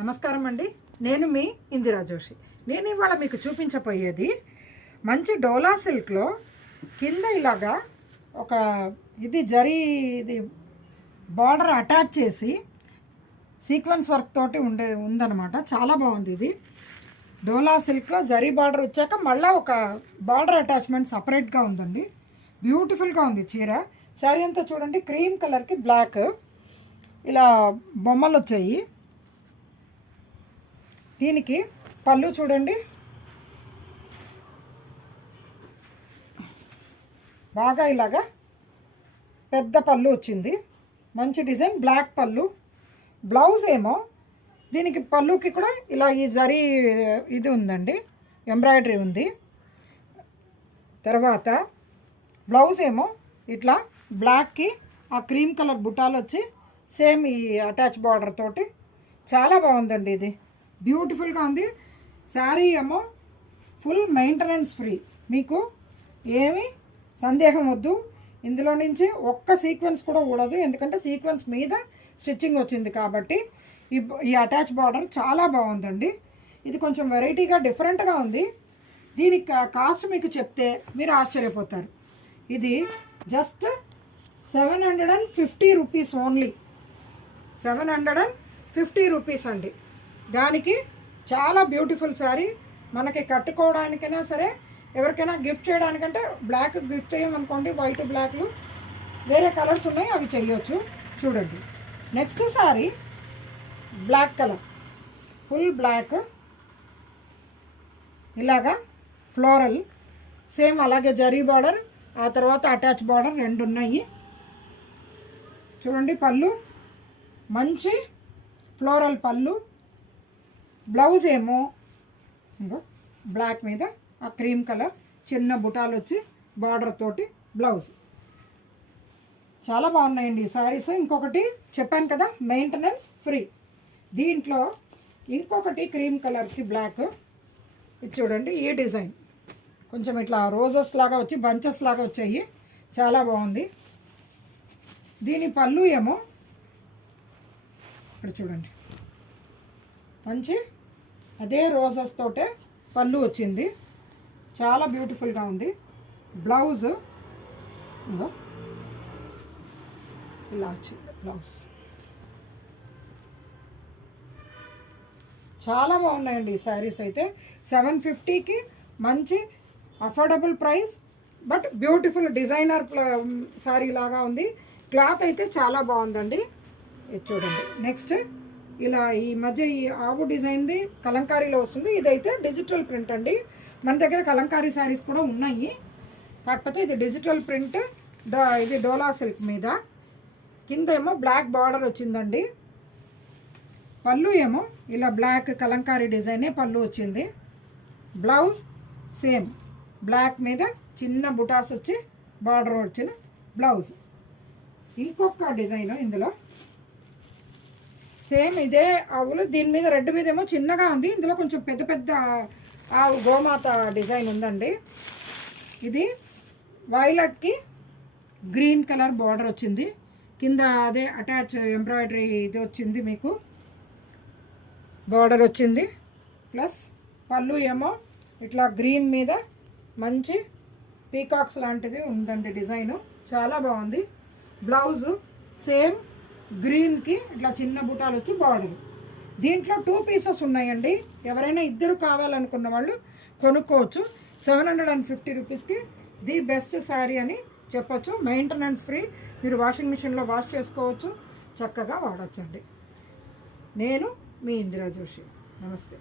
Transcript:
నమస్కారం అండి. నేను మీ ఇందిరా జోషి. నేను ఇవాళ మీకు చూపించబోయేది మంచి డోలా సిల్క్లో కింద ఇలాగా ఒక ఇది ఇది బార్డర్ అటాచ్ చేసి సీక్వెన్స్ వర్క్ తోటి ఉందన్నమాట. చాలా బాగుంది. ఇది డోలా సిల్క్లో జరీ బార్డర్ వచ్చాక మళ్ళీ ఒక బార్డర్ అటాచ్మెంట్ సపరేట్గా ఉందండి. బ్యూటిఫుల్గా ఉంది చీర. శారీ అంతా చూడండి, క్రీమ్ కలర్కి బ్లాక్ ఇలా బొమ్మలు వచ్చాయి. దీనికి పళ్ళు చూడండి, బాగా ఇలాగా పెద్ద పళ్ళు వచ్చింది. మంచి డిజైన్, బ్లాక్ పళ్ళు. బ్లౌజ్ ఏమో దీనికి పళ్ళుకి కూడా ఇలా ఈ జరీ ఇది ఉందండి, ఎంబ్రాయిడరీ ఉంది. తర్వాత బ్లౌజ్ ఏమో ఇట్లా బ్లాక్కి ఆ క్రీమ్ కలర్ బుటాలు వచ్చి సేమ్ ఈ అటాచ్ బార్డర్ తోటి చాలా బాగుందండి. ఇది బ్యూటిఫుల్గా ఉంది. శారీ ఏమో ఫుల్ మెయింటెనెన్స్ ఫ్రీ. మీకు ఏమి సందేహం వద్దు. ఇందులో నుంచి ఒక్క సీక్వెన్స్ కూడా ఊడదు, ఎందుకంటే సీక్వెన్స్ మీద స్టిచ్చింగ్ వచ్చింది కాబట్టి. ఈ అటాచ్ బార్డర్ చాలా బాగుందండి. ఇది కొంచెం వెరైటీగా డిఫరెంట్గా ఉంది. దీనికి కాస్ట్ మీకు చెప్తే మీరు ఆశ్చర్యపోతారు. ఇది జస్ట్ 750 రూపీస్ ఓన్లీ. 750 రూపీస్ అండి. దానికి చాలా బ్యూటిఫుల్ శారీ. మనకి కట్టుకోవడానికైనా సరే, ఎవరికైనా గిఫ్ట్ చేయడానికంటే బ్లాక్ గిఫ్ట్ చేయమనుకోండి, వైట్ బ్లాక్లు వేరే కలర్స్ ఉన్నాయి, అవి చేయొచ్చు. చూడండి, next sari black colour, full black, ఇలాగా ఫ్లోరల్ సేమ్ అలాగే జరీ బార్డర్, ఆ తర్వాత అటాచ్ బార్డర్ రెండు ఉన్నాయి. చూడండి, పళ్ళు మంచి ఫ్లోరల్ పళ్ళు. బ్లౌజ్ ఏమో ఇంకో బ్లాక్ మీద ఆ క్రీమ్ కలర్ చిన్న బుటాలు వచ్చి బార్డర్ తోటి బ్లౌజ్. చాలా బాగున్నాయండి ఈ శారీస్. ఇంకొకటి చెప్పాను కదా, మెయింటెనెన్స్ ఫ్రీ. దీంట్లో ఇంకొకటి క్రీమ్ కలర్కి బ్లాక్, ఇది చూడండి. ఈ డిజైన్ కొంచెం ఇట్లా రోజెస్ లాగా వచ్చి బంచెస్ లాగా వచ్చాయి, చాలా బాగుంది. దీని పళ్ళు ఏమో ఇక్కడ చూడండి, మంచి అదే రోజెస్ తోటే పళ్ళు వచ్చింది, చాలా బ్యూటిఫుల్గా ఉంది. బ్లౌజ్ ఇలా వచ్చింది. బ్లౌజ్ చాలా బాగున్నాయండి ఈ శారీస్ అయితే. 750కి మంచి affordable price, but beautiful designer sari లాగా ఉంది. క్లాత్ అయితే చాలా బాగుందండి. ఇది చూడండి. నెక్స్ట్ ఇలా ఈ మధ్య ఈ ఆవు డిజైన్ది కలంకారీలో వస్తుంది. ఇదైతే డిజిటల్ ప్రింట్ అండి. మన దగ్గర కలంకారీ శారీస్ కూడా ఉన్నాయి, కాకపోతే ఇది డిజిటల్ ప్రింట్. ఇది డోలా సిల్క్ మీద కింద ఏమో బ్లాక్ బార్డర్ వచ్చిందండి. పళ్ళు ఏమో ఇలా బ్లాక్ కలంకారీ డిజైనే పళ్ళు వచ్చింది. బ్లౌజ్ సేమ్ బ్లాక్ మీద చిన్న బుటాస్ వచ్చి బార్డర్ వచ్చిన బ్లౌజ్. ఇంకొక డిజైన్ ఇందులో సేమ్ ఇదే ఆవులు, దీని మీద రెడ్ మీద ఏమో చిన్నగా ఉంది, ఇందులో కొంచెం పెద్ద పెద్ద ఆవు గోమాత డిజైన్ ఉందండి. ఇది వైలెట్కి గ్రీన్ కలర్ బార్డర్ వచ్చింది, కింద అదే అటాచ్ ఎంబ్రాయిడరీ ఇది వచ్చింది, మీకు బార్డర్ వచ్చింది. ప్లస్ పళ్ళు ఏమో ఇట్లా గ్రీన్ మీద మంచి పీకాక్స్ లాంటిది ఉందండి డిజైను, చాలా బాగుంది. బ్లౌజు సేమ్ గ్రీన్కి ఇట్లా చిన్న బుటాలు వచ్చి బార్డర్. దీంట్లో 2 పీసెస్ ఉన్నాయండి. ఎవరైనా ఇద్దరు కావాలనుకున్న వాళ్ళు కొనుక్కోవచ్చు. 750 రూపీస్కి ది బెస్ట్ శారీ అని చెప్పచ్చు. Maintenance free. మీరు వాషింగ్ మిషన్లో వాష్ చేసుకోవచ్చు, చక్కగా వాడచ్చండి. నేను మీ ఇందిరా జోషి. నమస్తే.